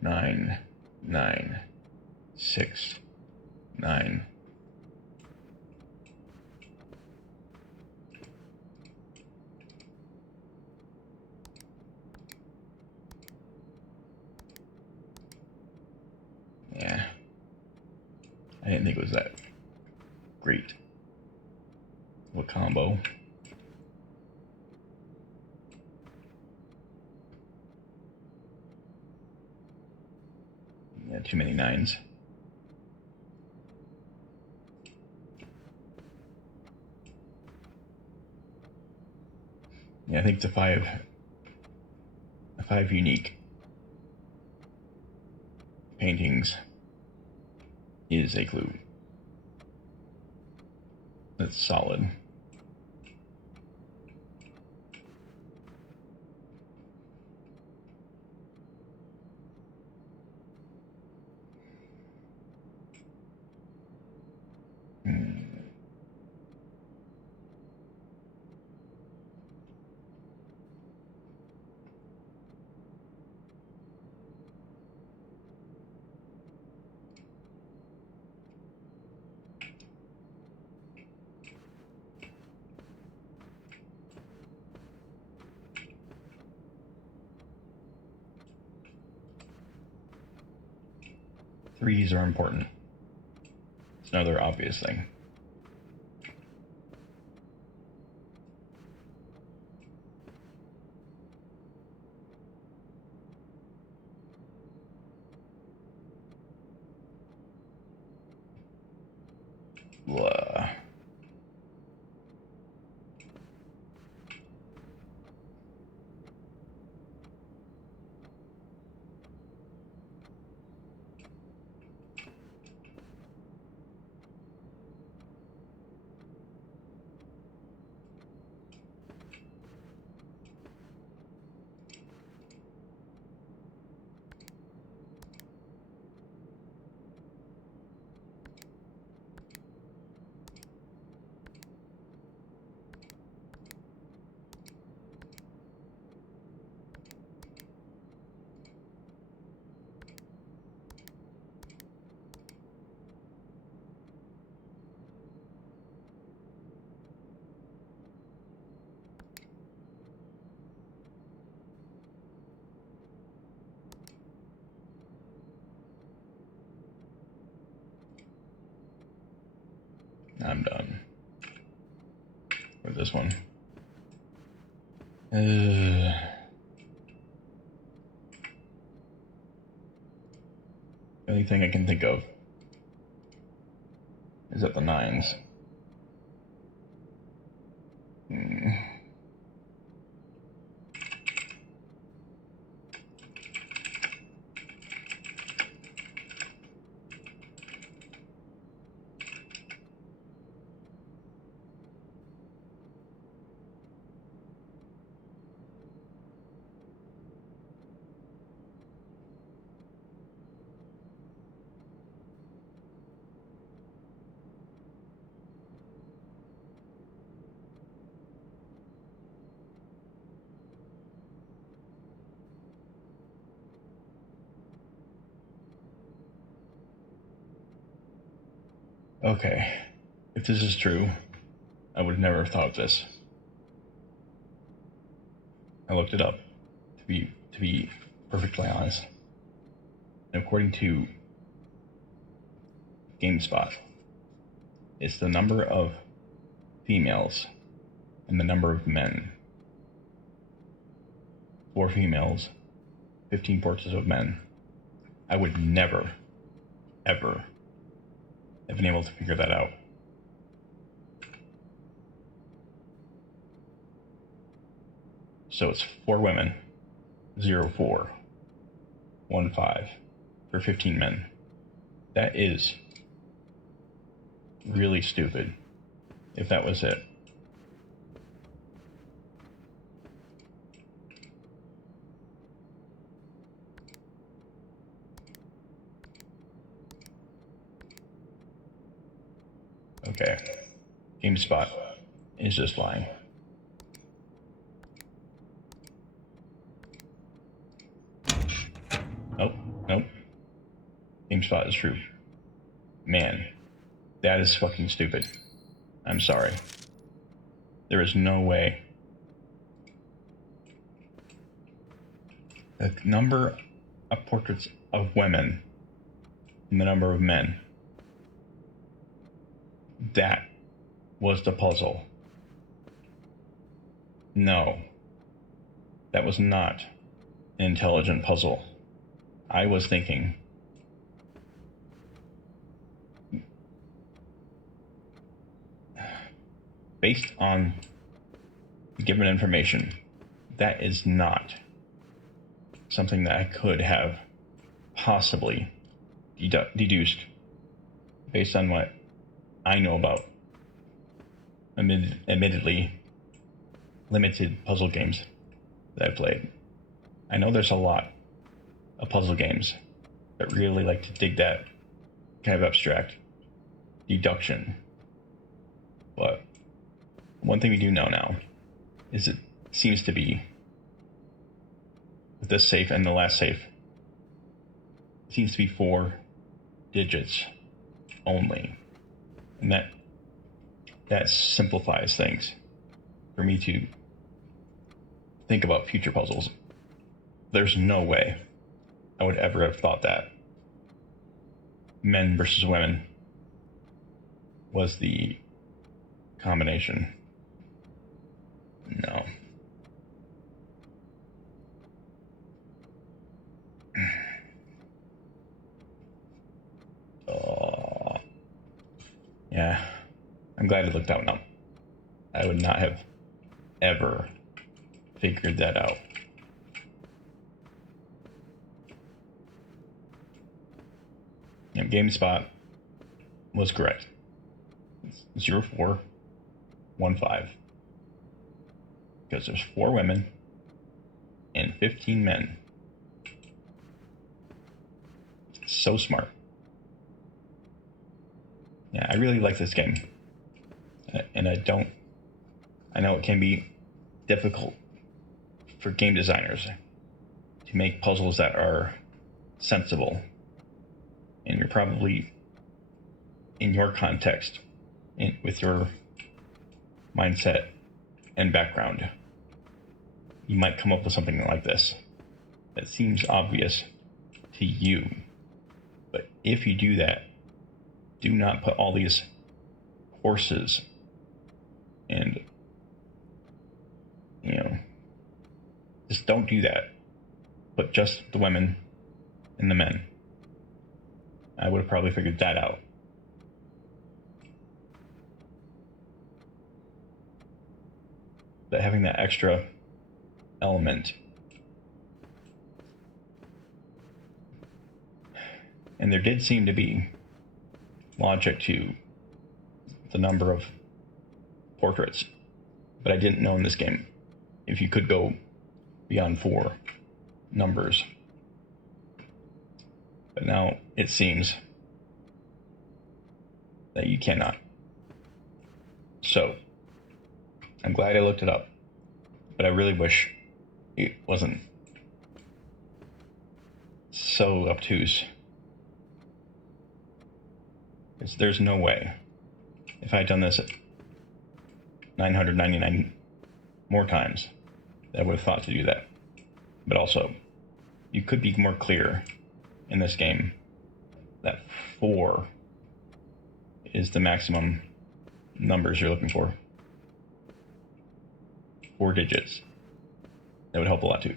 9, 9, 6, 9. Yeah. I didn't think it was that great of a combo. Yeah, too many 9s. Yeah, I think the 5 unique paintings is a clue. That's solid. Threes are important. It's another obvious thing. Blah. I'm done with this one. The only thing I can think of is that the 9s. Okay, if this is true, I would never have thought of this. I looked it up, to be perfectly honest. And according to GameSpot, it's the number of females and the number of men. 4 females, 15 portraits of men. I would never, ever have been able to figure that out. So it's 4 women, 04, 15 for 15 men. That is really stupid, if that was it. Okay, GameSpot is just lying. Nope. GameSpot is true. Man, that is fucking stupid. I'm sorry. There is no way. The number of portraits of women and the number of men. That was the puzzle. No. That was not an intelligent puzzle. I was thinking, based on the given information, that is not something that I could have possibly deduced based on what I know about admittedly limited puzzle games that I've played. I know there's a lot of puzzle games that really like to dig that kind of abstract deduction. But one thing we do know now is it seems to be, with this safe and the last safe, it seems to be 4 digits only. And that simplifies things for me to think about future puzzles. There's no way I would ever have thought that men versus women was the combination. No. Yeah, I'm glad it looked out now. I would not have ever figured that out. And GameSpot was correct. It's 0415. Because there's 4 women and 15 men. So smart. Yeah, I really like this game. And I know it can be difficult for game designers to make puzzles that are sensible. And you're probably, in your context, with your mindset and background, you might come up with something like this that seems obvious to you. But if you do that, do not put all these horses and, just don't do that. But just the women and the men. I would have probably figured that out. But having that extra element, and there did seem to be logic to the number of portraits, but I didn't know in this game if you could go beyond 4 numbers. But now it seems that you cannot. So I'm glad I looked it up, but I really wish it wasn't so obtuse There's no way. If I had done this 999 more times, I would have thought to do that. But also, you could be more clear in this game that 4 is the maximum numbers you're looking for. 4 digits. That would help a lot too.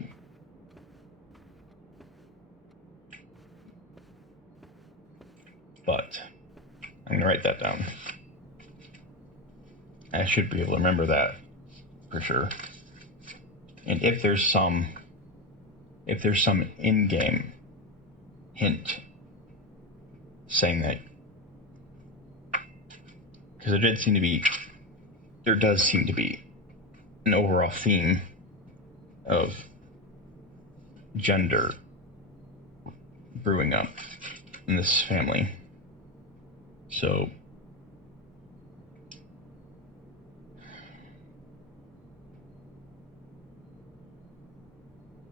But I'm going to write that down. I should be able to remember that for sure. And if there's some in-game hint saying that, because there does seem to be an overall theme of gender brewing up in this family. So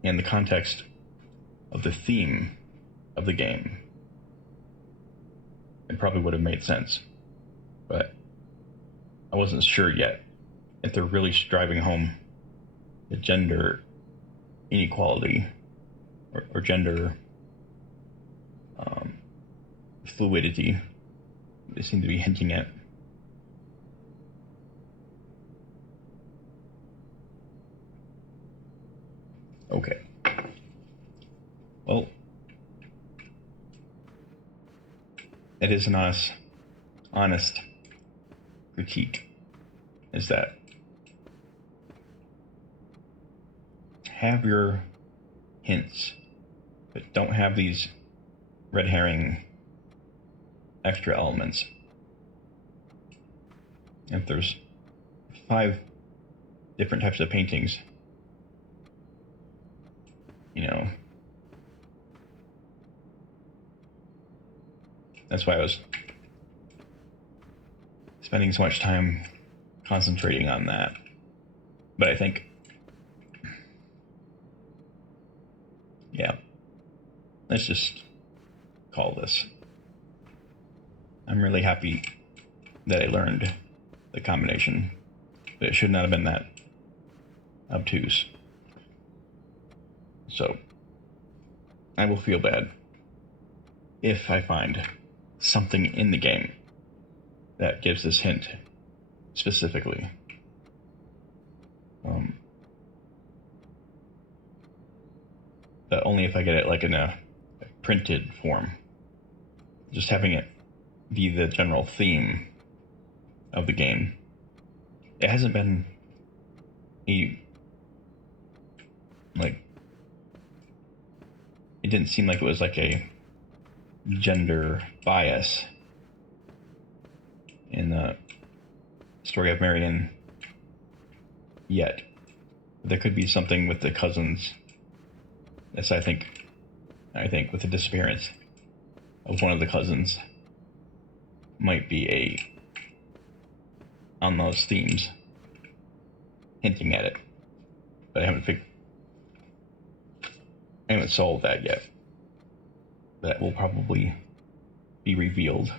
in the context of the theme of the game, it probably would have made sense. But I wasn't sure yet if they're really driving home the gender inequality or gender fluidity they seem to be hinting at. Okay. Well, it is an honest critique, is that have your hints, but don't have these red herring extra elements. If there's 5 different types of paintings, that's why I was spending so much time concentrating on that. But I think, yeah, let's just call this. I'm really happy that I learned the combination, but it should not have been that obtuse. So I will feel bad if I find something in the game that gives this hint specifically. But only if I get it like in a printed form. Just having it be the general theme of the game. It hasn't been it didn't seem like it was like a gender bias in the story of Marion yet. There could be something with the cousins. Yes, I think with the disappearance of one of the cousins might be on those themes, hinting at it. But I haven't solved that yet. That will probably be revealed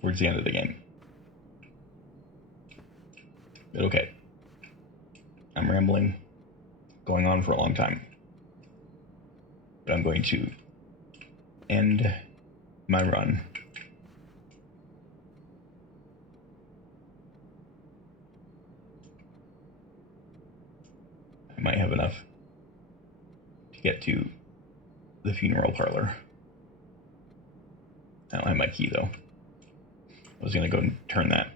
towards the end of the game. But okay. I'm rambling, going on for a long time. But I'm going to end my run. I might have enough to get to the funeral parlor. I don't have my key though. I was gonna go and turn that,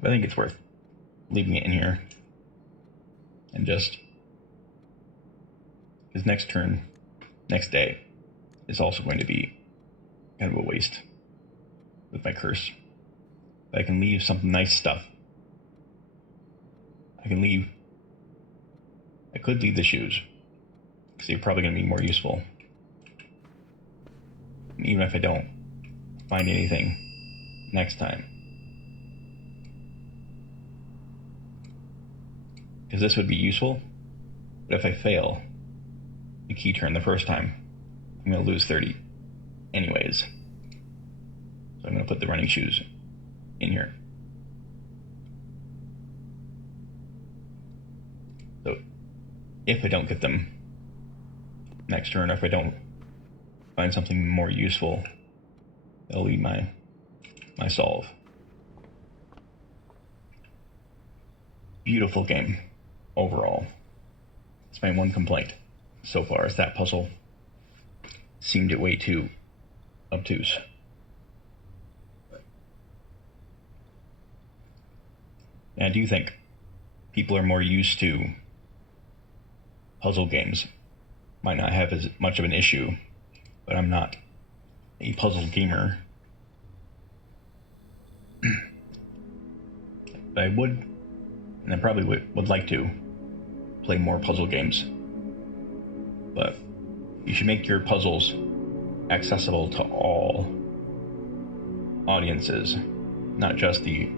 but I think it's worth leaving it in here. And just, because next day is also going to be kind of a waste with my curse. But I can leave some nice stuff. I could leave the shoes, because they're probably going to be more useful. And even if I don't find anything next time. Because this would be useful, but if I fail the key turn the first time, I'm going to lose 30 anyways. So I'm going to put the running shoes in here. So if I don't get them next turn, or if I don't find something more useful, that'll be my solve. Beautiful game overall. It's my one complaint so far, is that puzzle seemed way too obtuse. And I do think people are more used to puzzle games. Might not have as much of an issue, but I'm not a puzzle gamer. But I would, and I probably would like to, play more puzzle games. But you should make your puzzles accessible to all audiences, not just the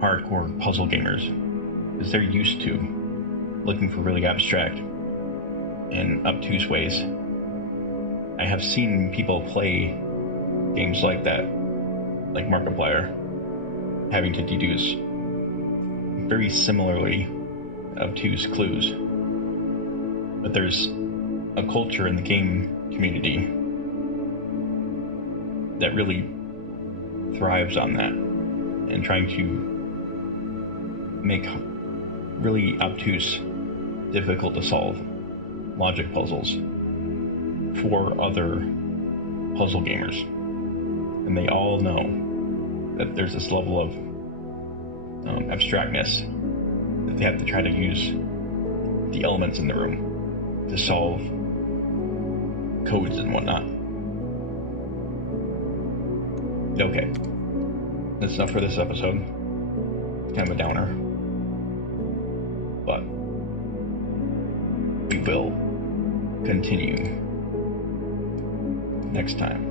hardcore puzzle gamers, because they're used to looking for really abstract and obtuse ways. I have seen people play games like that, like Markiplier, having to deduce very similarly obtuse clues. But there's a culture in the game community that really thrives on that, and trying to make really obtuse, difficult to solve logic puzzles for other puzzle gamers. And they all know that there's this level of abstractness that they have to try to use the elements in the room to solve codes and whatnot. Okay, that's enough for this episode. Kind of a downer, but we will continue next time.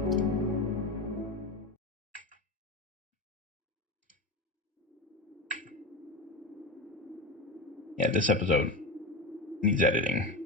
Yeah, this episode needs editing.